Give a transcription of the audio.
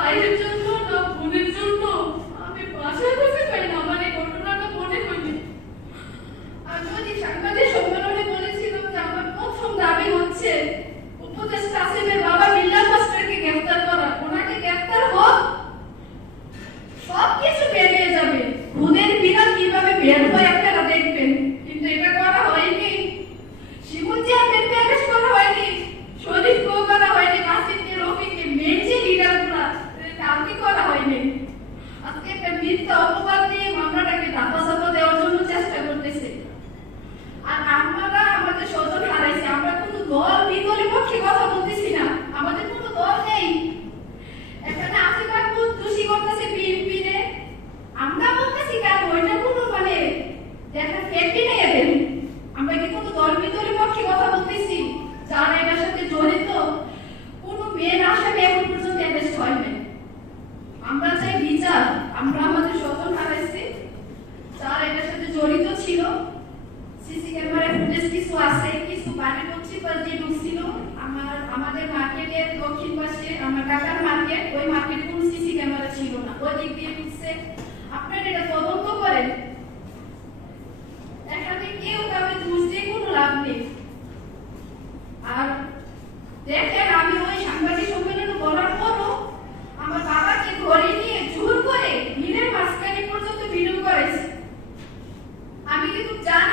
মায়ের জন্য না বোনের জন্য? আমি বাসায় বসে পাই না, আমার এই ঘটনাটা মনে হইলে আমি ওই সাংবাদিক সম্মেলনে বলেছিলাম যে আমার প্রথম দাবি হচ্ছে উপদেষ্টা আসিমের বাবা মিল্লা মাস্টারকে গ্রেফতার করা। ওনাকে গ্রেফতার হোক? সব কিছু বেরিয়ে যাবে। বোনের বিরাট কীভাবে বের হয়? ড্যামেজেস কিছু আছে, কিছু বাড়ি পক্ষীপাল দিয়ে ঢুকছিল, আমার, আমাদের মার্কেটের দক্ষিণ পাশে, আমার কাকার মার্কেট ওই মার্কেটে কোনো সিসি ক্যামেরা ছিল না। ওই দিক দিয়ে ঢুকছে। আপনারা এটা তদন্ত করেন। এখানে কেউ কাউকে দোষ দিয়ে কোনো লাভ নেই। আর দেখেন, আমি ওই সাংবাদিক সম্মেলনে বলার পরও আমার বাবাকে ধরে নিয়ে জোর করে মিলের মাঝখানে পর্যন্ত ভিডিও করেছে। আমি কিন্তু জানি